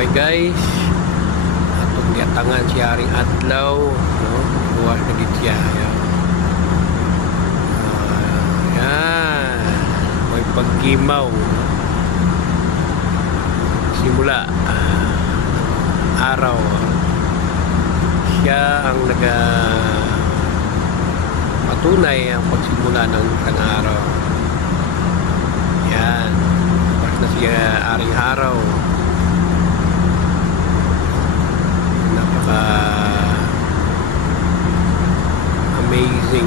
Okay guys, atong giatangan si Haring Adlaw, no? Buwas na gid siya. Yan. May paggimaw. Simula araw. Siya ang patunay ang pagsimula ng isang araw. Yan. Buwas na siya Haring Araw. Amazing.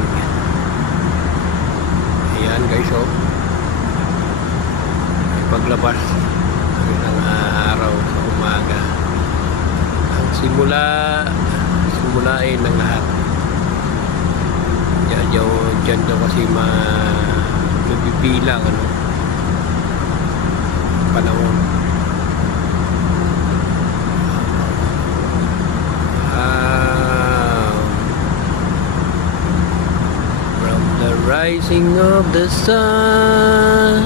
Ayan guys, oh, paglabas ng isang araw sa umaga, ang simulain ng lahat. Diyan daw kasi mabibilang panahon. Rising of the sun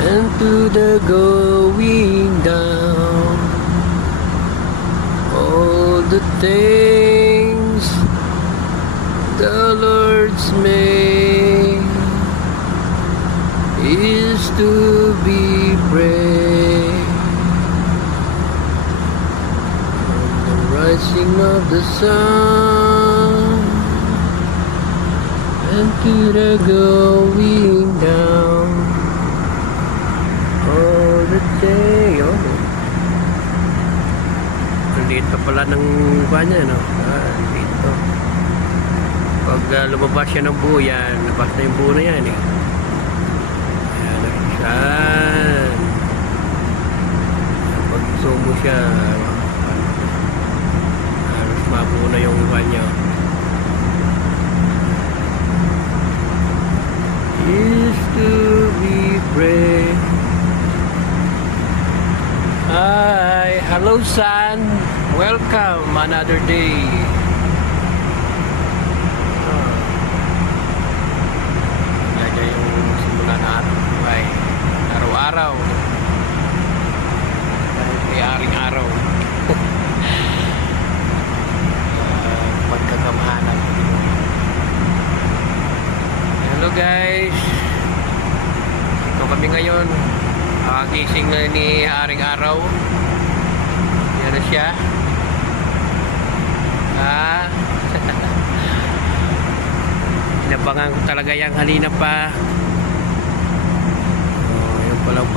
and to the going down, all the things the Lord's made is to be praised. From the rising of the sun and to the going down, all the day. Oh, dito pala ng kanya, no? Dito. Pag lumabas siya ng buo yan, labas na yung buo na yan, eh. Ayan, nakikisaan. Pag sumo siya, halos mabuo na yung kanya. Is to be praised. Hi, hello son, welcome another day. Yan yung simula na buhay, araw-araw. May Haring Araw. Pagkakamahalan. Hello guys, ito kami ngayon. Gising na ni Haring Araw. Yan na siya. Inabangan ko talaga yung halina pa. Yung palang